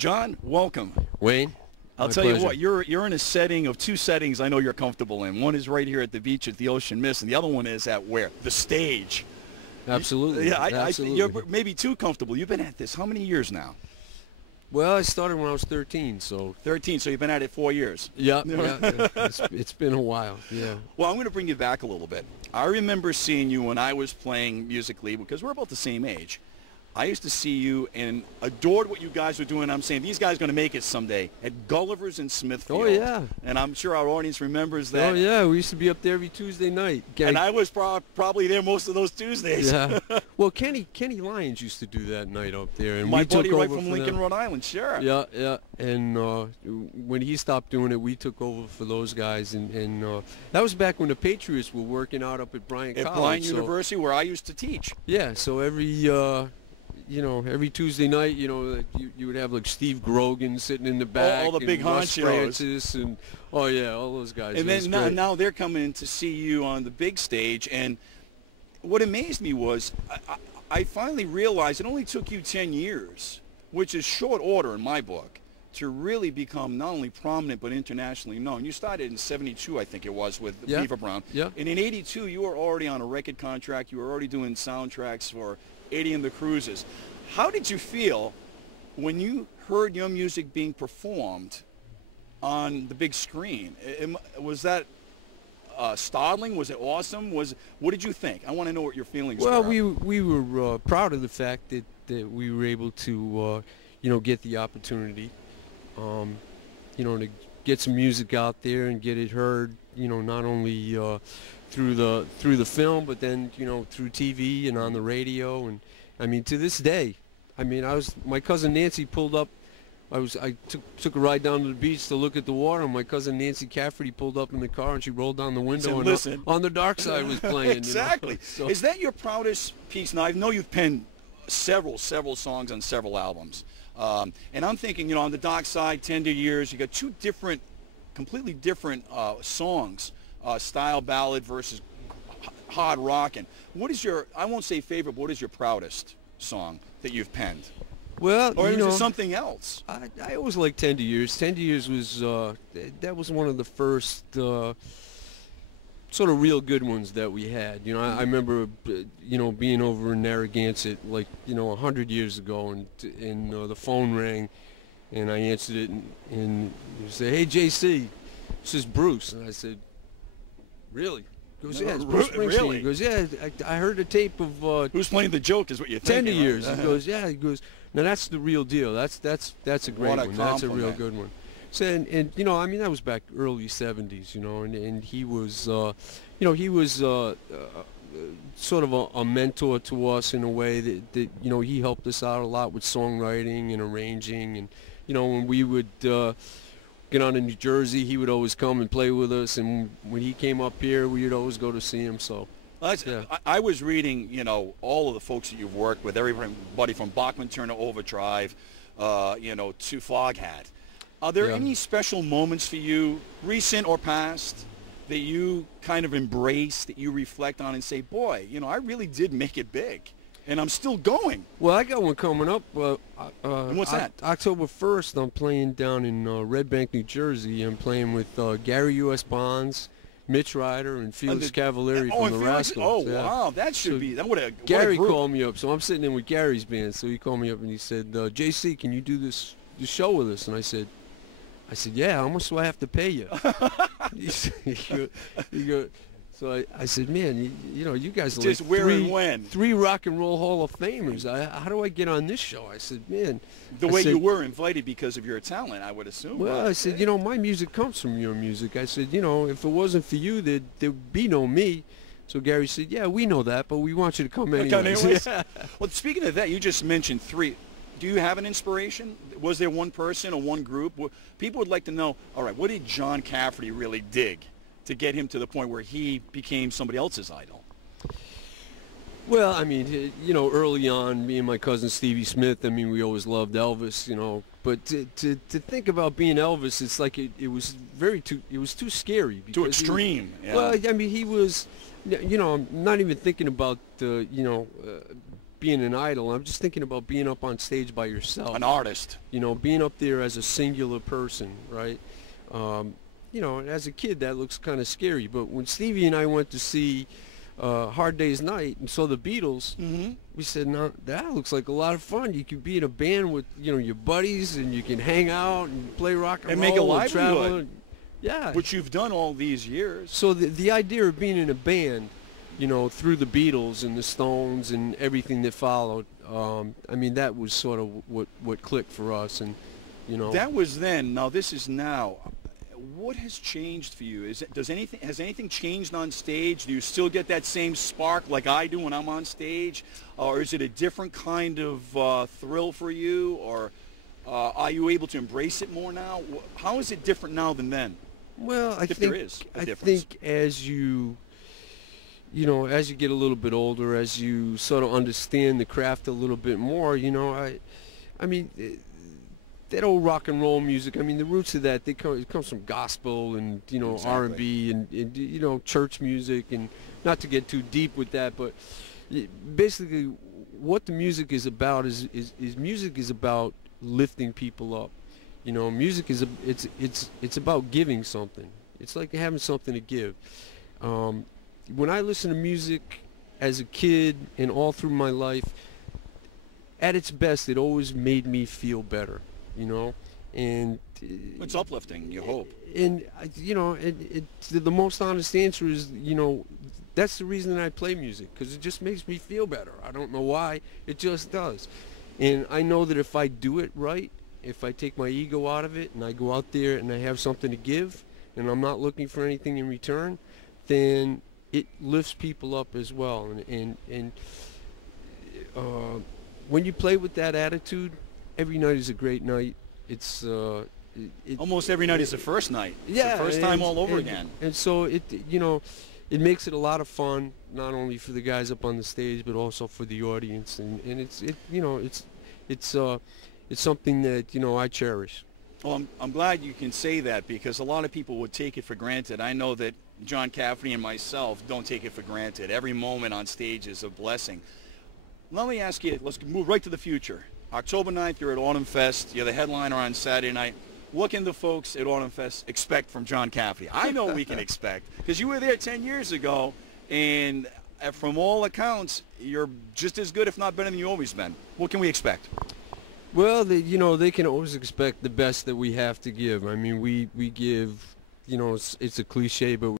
John, welcome. Wayne, I'll tell you what, you're in a setting of two settings I know you're comfortable in. One is right here at the beach at the Ocean Mist, and the other one is at where? The stage. Absolutely. Yeah, absolutely. You're maybe too comfortable. You've been at this how many years now? Well, I started when I was 13, so... 13, so you've been at it 4 years. Yeah. It's been a while, yeah. Well, I'm going to bring you back a little bit. I remember seeing you when I was playing musically, because we're about the same age. I used to see you and adored what you guys were doing. I'm saying, these guys are going to make it someday at Gulliver's in Smithfield. Oh, yeah. And I'm sure our audience remembers that. Oh, yeah. We used to be up there every Tuesday night. And I was probably there most of those Tuesdays. Yeah. Well, Kenny Lyons used to do that night up there. And My we buddy took right over from for Lincoln, them. Rhode Island, sure. Yeah, yeah. And when he stopped doing it, we took over for those guys. And that was back when the Patriots were working out up at Bryant College. At Bryant University, where I used to teach. Yeah, so every Tuesday night, you would have like Steve Grogan sitting in the back, all the big honchos, Francis, and all those guys. And then now they're coming to see you on the big stage. And what amazed me was I finally realized it only took you 10 years, which is short order in my book, to really become not only prominent but internationally known. You started in '72, I think it was, with Beaver Brown. Yeah. And in '82, you were already on a record contract. You were already doing soundtracks for 80 and the Cruises. How did you feel when you heard your music being performed on the big screen? Was that startling? Was it awesome? What did you think? I want to know what your feelings were. Well, we were proud of the fact that we were able to get the opportunity, to get some music out there and get it heard, not only through the film, but then through TV and on the radio. And I mean, to this day, my cousin Nancy pulled up. I took a ride down to the beach to look at the water, and my cousin Nancy Cafferty pulled up in the car, and she rolled down the window, and On the Dark Side was playing. Exactly. So, is that your proudest piece? Now, I know you've penned several songs on several albums, and I'm thinking, on the Dark Side, Tender Years, you got two completely different songs, style ballad versus hard rock. And what is your, I won't say favorite, but what is your proudest song that you've penned? Well, or is it something else? I always liked Tender Years. Tender Years was that was one of the first sort of real good ones that we had. I remember being over in Narragansett 100 years ago, and the phone rang, and I answered it, and he said, "Hey, JC, this is Bruce." And I said, "Really?" He goes, "Yeah, it's Bruce Springsteen." Really? He goes, "Yeah, I heard a tape of Who's Playing the Joke is what you're thinking. 10 years." Right? He goes, "Yeah." He goes, "Now that's the real deal. That's a great one. That's a real good one." So and that was back early '70s, and he was he was sort of a mentor to us in a way that he helped us out a lot with songwriting and arranging, and when we would get on in New Jersey, he would always come and play with us, and when he came up here, we would always go to see him. So. Well, I was reading, all of the folks that you've worked with, everybody from Bachman Turner Overdrive, to Foghat. Are there any special moments for you, recent or past, that you kind of embrace, that you reflect on and say, boy, I really did make it big, and I'm still going? Well, I got one coming up. And what's that? October 1st, I'm playing down in Red Bank, New Jersey. I'm playing with Gary U.S. Bonds, Mitch Ryder, and Felix Cavalieri from the Rascals. Oh, wow, that should be. Gary called me up, so I'm sitting in with Gary's band. So he called me up and he said, "JC, can you do this show with us?" And I said, "Yeah, how much do I have to pay you?" So I said, "Man, you guys are just like where and when? 3 Rock and Roll Hall of Famers. How do I get on this show?" I said, "Man." You were invited because of your talent, I would assume. Well, I said, my music comes from your music. I said, if it wasn't for you, there'd be no me. So Gary said, "Yeah, we know that, but we want you to come anyways." Yeah. Well, speaking of that, you just mentioned 3. Do you have an inspiration? Was there one person or one group? People would like to know, all right, what did John Cafferty really dig to get him to the point where he became somebody else's idol? Well, early on, me and my cousin Stevie Smith, we always loved Elvis, but to think about being Elvis, it's like it was too scary. Too extreme. Well, he was, I'm not even thinking about, being an idol. I'm just thinking about being up on stage by yourself. An artist. You know, being up there as a singular person, right? You know, as a kid, that looks kind of scary. But when Stevie and I went to see Hard Day's Night and saw the Beatles, we said, no, that looks like a lot of fun. You could be in a band with, you know, your buddies, and you can hang out and play rock and roll. Make a livelihood. livelihood. Yeah. Which you've done all these years. So the idea of being in a band, you know, through the Beatles and the Stones and everything that followed, I mean, that was sort of what clicked for us. And, you know. That was then. Now this is now. What has changed for you? Has anything changed on stage? Do you still get that same spark like I do when I'm on stage? Or is it a different kind of thrill for you? Or are you able to embrace it more now? How is it different now than then? Well, I think as you know, as you get a little bit older, as you sort of understand the craft a little bit more, you know, I mean, that old rock and roll music, I mean, the roots of that, it comes from gospel and, you know, exactly. R&B and, you know, church music, and not to get too deep with that, but basically what the music is about is music is about lifting people up. You know, music is it's about giving something. It's like having something to give. When I listen to music as a kid and all through my life, at its best, it always made me feel better. You know, and it's uplifting. You hope. And you know, the most honest answer is, you know, that's the reason that I play music, because it just makes me feel better. I don't know why, it just does. And I know that if I do it right, if I take my ego out of it and I go out there and I have something to give, and I'm not looking for anything in return, then it lifts people up as well. And when you play with that attitude, every night is a great night. It's almost every night is the first night. It's yeah, the first time all over again. And so you know, it makes it a lot of fun, not only for the guys up on the stage, but also for the audience. And you know, it's something that, you know, I cherish. Well, I'm glad you can say that, because a lot of people would take it for granted. I know that John Cafferty and myself don't take it for granted. Every moment on stage is a blessing. Let me ask you, let's move right to the future. October 9th, you're at Autumnfest. You're the headliner on Saturday night. What can the folks at Autumnfest expect from John Cafferty? I know we can expect, because you were there 10 years ago, and from all accounts, you're just as good, if not better than you've always been. What can we expect? Well, you know, they can always expect the best that we have to give. I mean, we give, you know, it's a cliche, but